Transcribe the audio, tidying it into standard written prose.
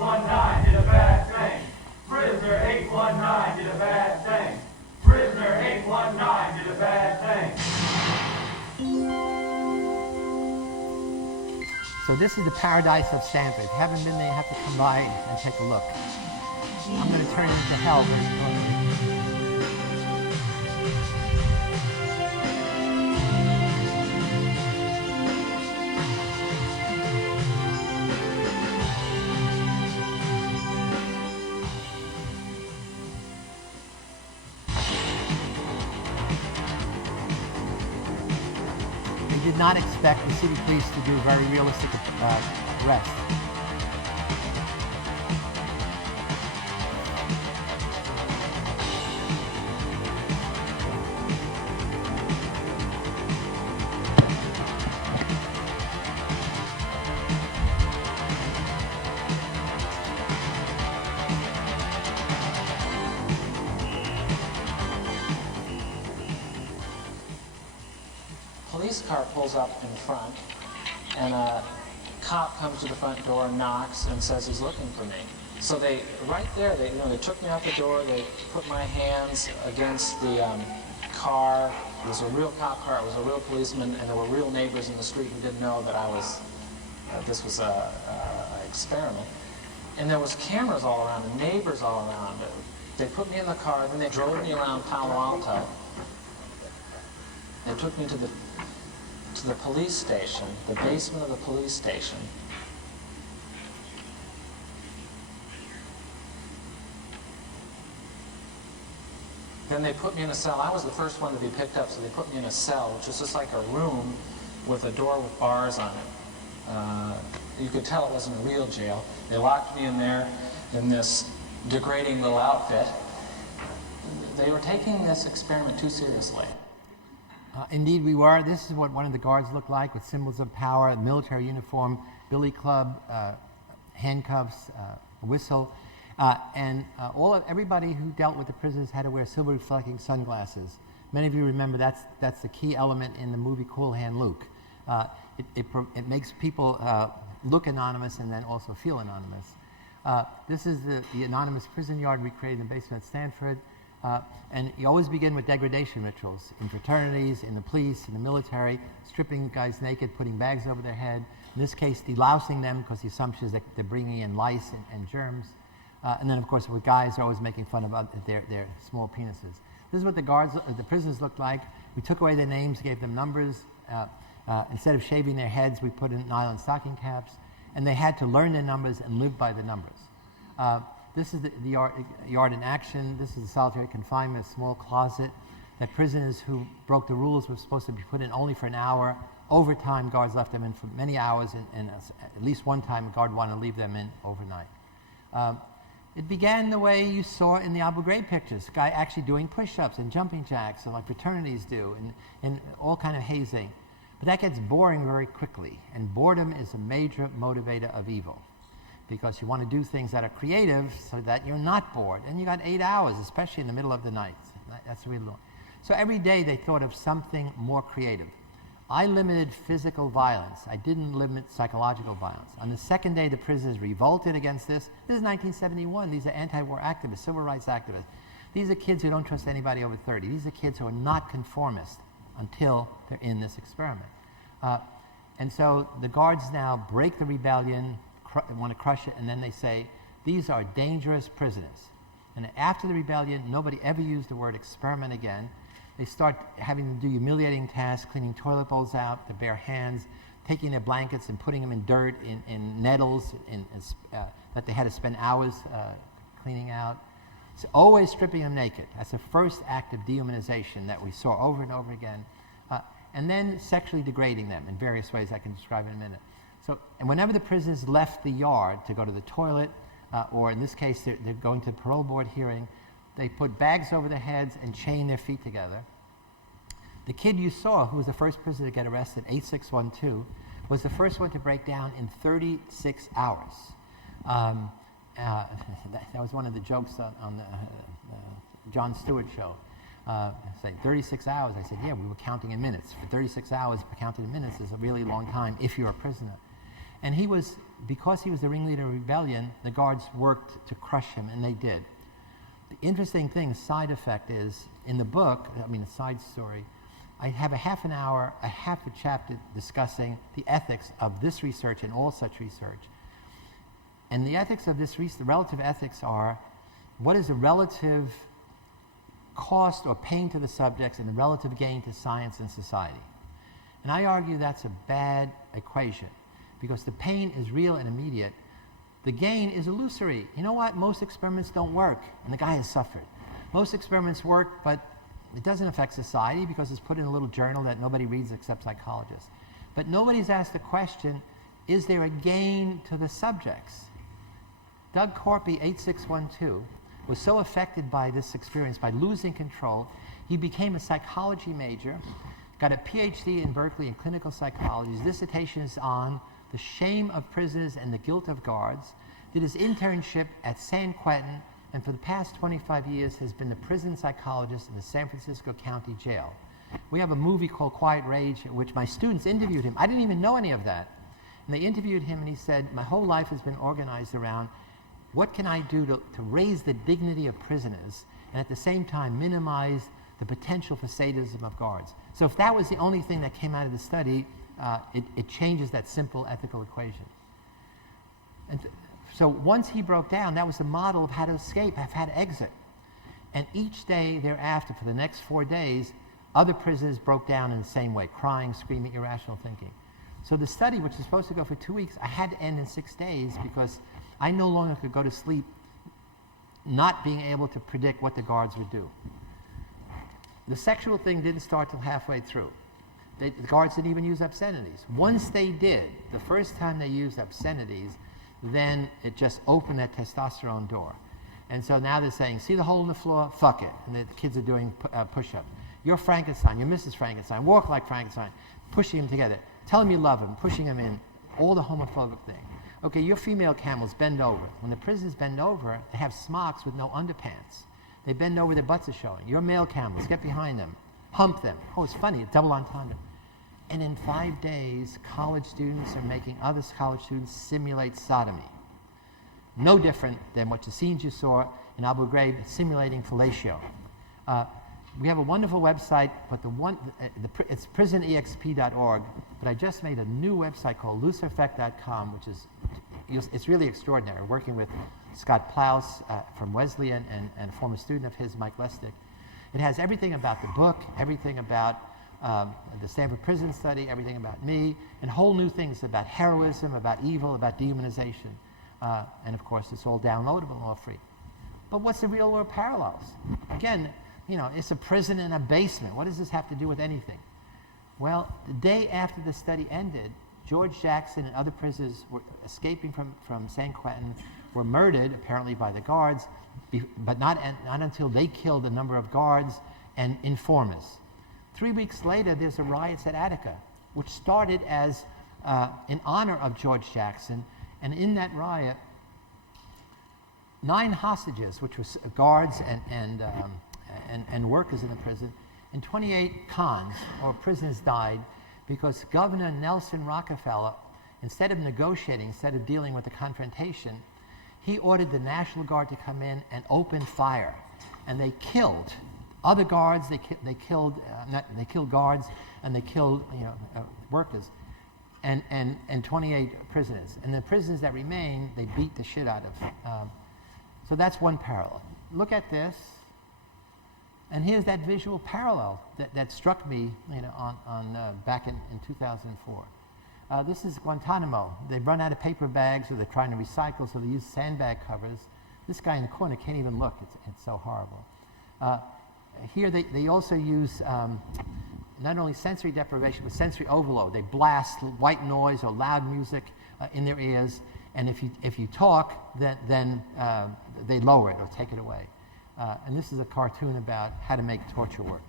819 did a bad thing. Prisoner 819 did a bad thing. Prisoner 819 did a bad thing. So this is the paradise of Stanford. If you haven't been there, you have to come by and take a look. I'm going to turn it into hell very shortly. They did not expect the city police to do a very realistic arrest. Police car pulls up in front, and a cop comes to the front door, knocks, and says he's looking for me. So they, right there, they took me out the door. They put my hands against the car. It was a real cop car. It was a real policeman, and there were real neighbors in the street who didn't know that I was. This was a experiment, and there was cameras all around, and neighbors all around. They put me in the car. Then they drove me around Palo Alto. They took me to the police station, the basement of the police station. Then they put me in a cell. I was the first one to be picked up, so they put me in a cell, which was just like a room with a door with bars on it. You could tell it wasn't a real jail. They locked me in there in this degrading little outfit. They were taking this experiment too seriously. Indeed we were. This is what one of the guards looked like, with symbols of power, a military uniform, billy club, handcuffs, a whistle. Everybody who dealt with the prisoners had to wear silver reflecting sunglasses. Many of you remember that's the key element in the movie Cool Hand Luke. It makes people look anonymous and then also feel anonymous. This is the anonymous prison yard we created in the basement at Stanford. And you always begin with degradation rituals in fraternities, in the police, in the military, stripping guys naked, putting bags over their head. In this case, delousing them because the assumption is that they're bringing in lice and germs. And then, of course, with guys, they're always making fun of their small penises. This is what the prisoners looked like. We took away their names, gave them numbers. Instead of shaving their heads, we put in nylon stocking caps. And they had to learn their numbers and live by the numbers. This is the yard in action. This is the solitary confinement, a small closet that prisoners who broke the rules were supposed to be put in only for an hour. Over time, guards left them in for many hours, and at least one time a guard wanted to leave them in overnight. It began the way you saw in the Abu Ghraib pictures, a guy actually doing push-ups and jumping jacks, like fraternities do, and all kind of hazing. But that gets boring very quickly, and boredom is a major motivator of evil, because you want to do things that are creative so that you're not bored. And you got 8 hours, especially in the middle of the night. That's really long. So every day they thought of something more creative. I limited physical violence. I didn't limit psychological violence. On the second day, the prisoners revolted against this. This is 1971. These are anti-war activists, civil rights activists. These are kids who don't trust anybody over 30. These are kids who are not conformist until they're in this experiment. And so the guards now break the rebellion, want to crush it, and then they say, these are dangerous prisoners. And after the rebellion, nobody ever used the word experiment again. They start having to do humiliating tasks, cleaning toilet bowls out, their bare hands, taking their blankets and putting them in dirt, in nettles, that they had to spend hours cleaning out. So always stripping them naked. That's the first act of dehumanization that we saw over and over again. And then sexually degrading them in various ways I can describe in a minute. So, and whenever the prisoners left the yard to go to the toilet, or in this case they're going to parole board hearing, they put bags over their heads and chain their feet together. The kid you saw, who was the first prisoner to get arrested, 8612, was the first one to break down in 36 hours. That was one of the jokes on the Jon Stewart show. Saying 36 hours. I said, yeah, we were counting in minutes. For 36 hours, counting in minutes is a really long time if you're a prisoner. And because he was the ringleader of rebellion, the guards worked to crush him, and they did. The interesting thing, side effect is, in the book, a side story, I have a half a chapter discussing the ethics of this research and all such research. And the ethics of this research, the relative ethics are, what is the relative cost or pain to the subjects and the relative gain to science and society? And I argue that's a bad equation, because the pain is real and immediate. The gain is illusory. You know what? Most experiments don't work, and the guy has suffered. Most experiments work, but it doesn't affect society because it's put in a little journal that nobody reads except psychologists. But nobody's asked the question, is there a gain to the subjects? Doug Corpy, 8612, was so affected by this experience, by losing control, he became a psychology major, got a PhD in Berkeley in clinical psychology. His dissertation is on the shame of prisoners and the guilt of guards, did his internship at San Quentin, and for the past 25 years has been the prison psychologist in the San Francisco County Jail. We have a movie called Quiet Rage, in which my students interviewed him. I didn't even know any of that. And they interviewed him, and he said, my whole life has been organized around what can I do to raise the dignity of prisoners and at the same time minimize the potential for sadism of guards. So if that was the only thing that came out of the study, it changes that simple ethical equation. And so once he broke down, that was the model of how to escape, of how to exit. And each day thereafter, for the next 4 days, other prisoners broke down in the same way, crying, screaming, irrational thinking. So the study, which was supposed to go for 2 weeks, I had to end in 6 days because I no longer could go to sleep not being able to predict what the guards would do. The sexual thing didn't start till halfway through. The guards didn't even use obscenities. Once they did, the first time they used obscenities, then it just opened that testosterone door. And so now they're saying, see the hole in the floor? Fuck it. And the kids are doing push-ups. You're Frankenstein. You're Mrs. Frankenstein. Walk like Frankenstein. Pushing them together. Tell them you love them. Pushing them in. All the homophobic thing. Okay, your female camels bend over. When the prisoners bend over, they have smocks with no underpants. They bend over, their butts are showing. Your male camels, get behind them. Hump them. Oh, it's funny. Double entendre. And in 5 days, college students are making other college students simulate sodomy. No different than what the scenes you saw in Abu Ghraib simulating fellatio. We have a wonderful website, but it's prisonexp.org, but I just made a new website called lucifereffect.com, which is, it's really extraordinary, working with Scott Plouse from Wesleyan and a former student of his, Mike Lestick. It has everything about the book, everything about the Stanford Prison Study, everything about me, and whole new things about heroism, about evil, about dehumanization. And of course, it's all downloadable and all free. But what's the real world parallels? Again, you know, it's a prison in a basement. What does this have to do with anything? Well, the day after the study ended, George Jackson and other prisoners were escaping from San Quentin, were murdered, apparently by the guards, but not until they killed a number of guards and informers. 3 weeks later, there's a riot at Attica, which started as in honor of George Jackson, and in that riot, 9 hostages, which were guards and workers in the prison, and 28 cons, or prisoners, died because Governor Nelson Rockefeller, instead of negotiating, instead of dealing with the confrontation, he ordered the National Guard to come in and open fire. And they killed other guards, they killed guards, and they killed workers, and 28 prisoners. And the prisoners that remained, they beat the shit out of. So that's one parallel. Look at this. And here's that visual parallel that struck me, back in 2004. This is Guantanamo. They've run out of paper bags, or they're trying to recycle, so they use sandbag covers. This guy in the corner can't even look. It's so horrible. Here they also use not only sensory deprivation, but sensory overload. They blast white noise or loud music in their ears, and if you talk, then they lower it or take it away. And this is a cartoon about how to make torture work.